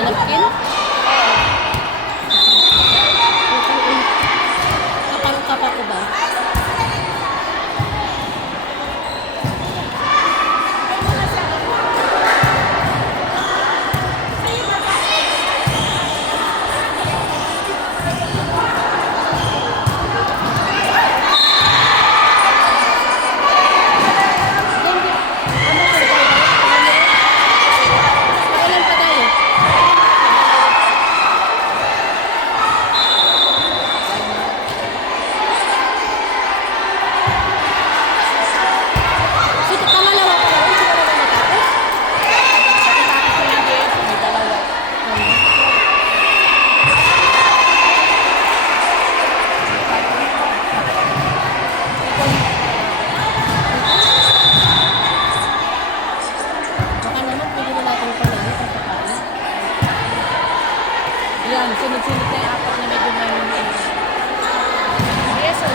May napkin? Kapag ko ba? Yan, sunod-sunod na yung apat na medyo namin. Yes, ang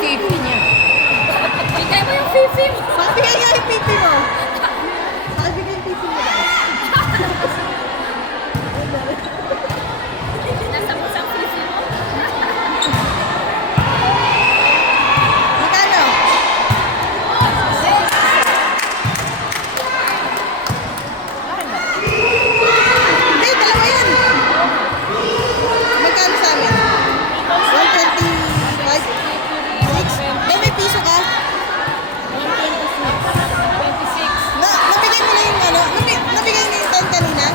pipi niya. Bigay mo yung pipi mo. Bigay nga yung pipi mo. Bigay yung pipi mo daw. Nasa mo sa pipi mo. Magkano? Hindi, dalawa yan. Magkano sa amin? 125? May piso ka? 26. Nabigay mo na yung ano? Nabigay mo yung 10 kanina?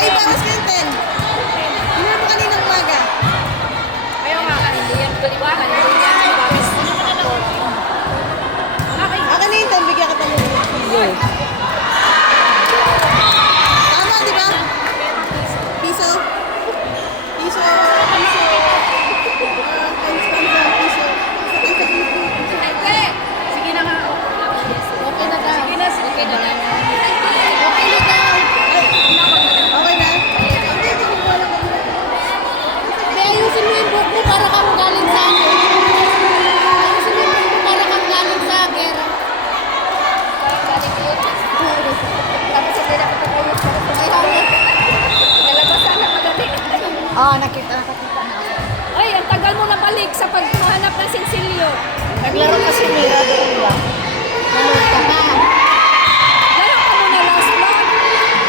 Ay, bawas ka yung 10. Hindi mo kanina umaga. Ayaw nga ka, hindi yan. Diba? Hindi yan. Bawas. Akin na yung 10, bigyan ka tayo ng piso. Tama, di ba? Piso? Piso? Sige na nga. Okay na daw. Sige na, sige na. Okay na daw. Okay na? Ayusin mo yung book mo para kang galing sa akin. Ayusin mo yung book mo para kang galing sa akin. Galing ko yun. Tapos sabi na kapag ayos para sa may hangin. Nalabasan na madali. Oo, nakita. luck sa paghanap ng sinsilyo. Naglaro kasi Mira doon ba? Nanood ka ba? Laro ka muna last vlog.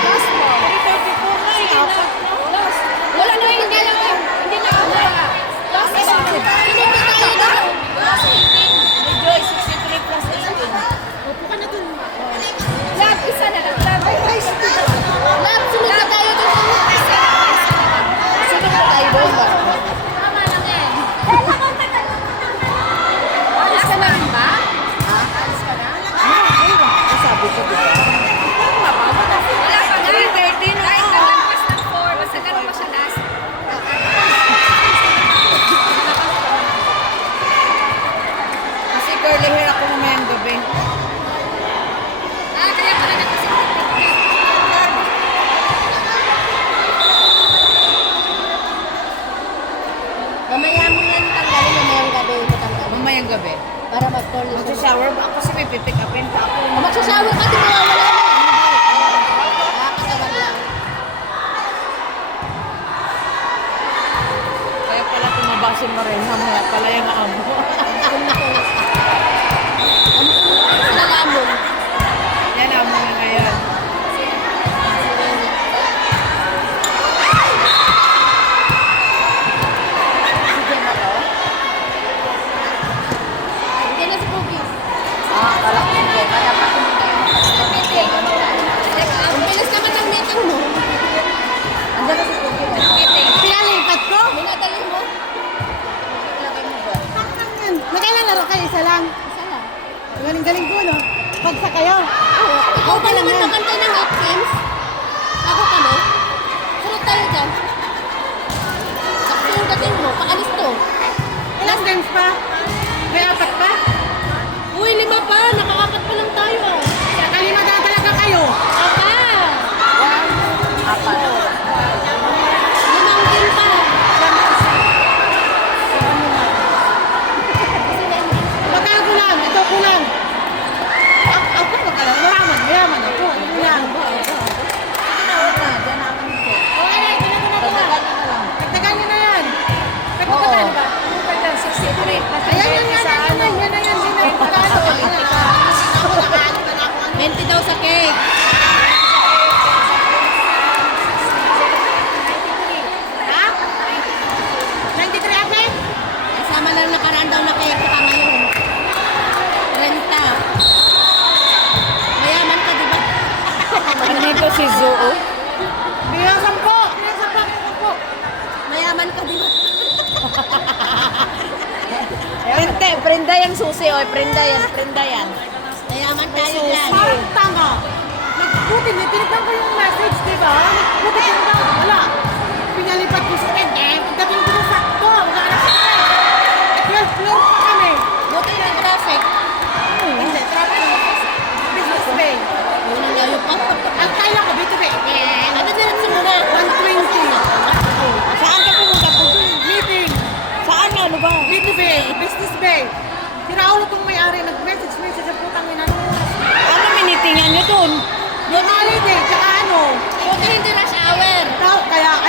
Last vlog. 3:34 na eh. Apat na. Last. Wala na hindi lang yun. Hindi na ako na. Last episode. Sino ba tayo dito? May Joy, 63 plus 18. Upo ka na dun. Lab, isa na lang. Lab. Lab, sunod na tayo dun. Sino ba tayo doon ba? Tama lang eh. Alis ka na rin ba? Alis ka na? Sabi ko diba? Wala pa nga. 3:30 na. Kahit naglampas ng 4, basta ganun pa siya last. Kasi curly hair ako mamayang gabi. Kaya pala nagkasing Mamaya mo yan tanggalin, mamayang gabi mo tanggalin. Mamayang gabi. Para mag-polish. Magsha-shower ba? Kasi may pipick upin pa ako. Magsashower ka, di ba? Wala na. Nakakatawa lang. Kaya pala tumabasin mo rin. Mamaya pala yung amo. Sila lamon. Yan amo na ngayon. Hindi na si Pogi. Pala hindi. Kaya pa Meeting. Ang bilis naman ng meeting mo. Andiyan na si Pogi. Pinalipat ko? Minadali mo? Ilagay mo ba? Magkalalaro kayo, isa lang. Isa lang. Galing-galing ko, no? Pagsa kayo. Oo. Ikaw ba naman nakantay ng 8 games? Ako ka, no? Sunod tayo dyan. Sakto yung dating mo. Paalis to. Ilang games pa? May 4 pa? Uy, 5 pa. Nakakapat pa lang tayo, ah. Kalima na talaga kayo. Apa! Apat. 5 game pa. Baka kulang. Ito kulang. Ako mag-alam. Mayaman ako. Ano kulang? Tinawag na. Diyan na ako nito. Okay na, Dagdagan nyo na lang. Dagdagan nyo na yan. Oo. Dagdagan ba? 63. Ayan yan, yan, yan na yan. Din na yung pagkano. 20 daw sa cake. Ha? 93 ate? Kasama na nakaraan daw na cake ka ngayon. 30. Mayaman ka, di ba? Ano nito si Zoo? Binasan po. Binasan po. Mayaman ka, di ba? Prende, prenda yung susi. Oy, prenda yan. Prenda yan. Mayaman tayo Susi. dyan. Tama. Nagbuti niya, tinignan ko yung message, di ba? Nagbuti ko na, wala. Pinalipat ko sa akin, pagdating ko na sakto, magkakanak sa akin. At 12 floor pa kami. Buti na traffic. Hindi, traffic. Business bay. Yun ang layo pa. Ang kaya ko, dito ba? Ano diretso mo na? 120. Saan ka pumunta po? Meeting. Saan na? Ano ba? Dito bay, business bay. Tinaulo kong may-ari, nag-message ang putang ina. Ano minitingan nyo dun? Yung holiday, tsaka ano, Buti hindi rush hour. kaya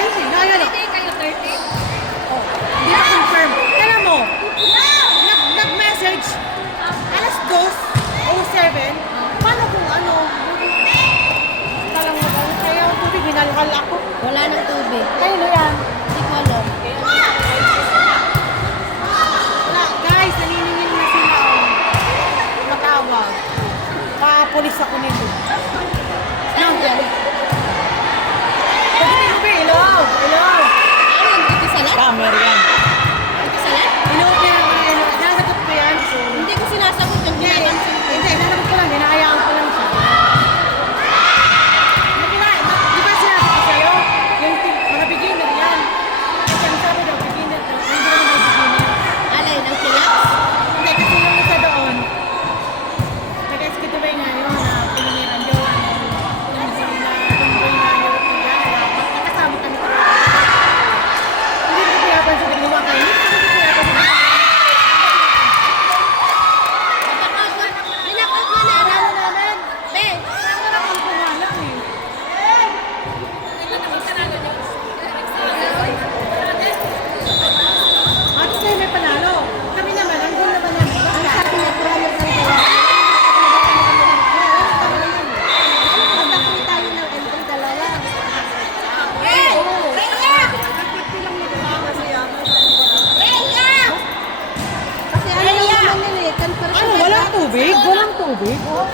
tubig?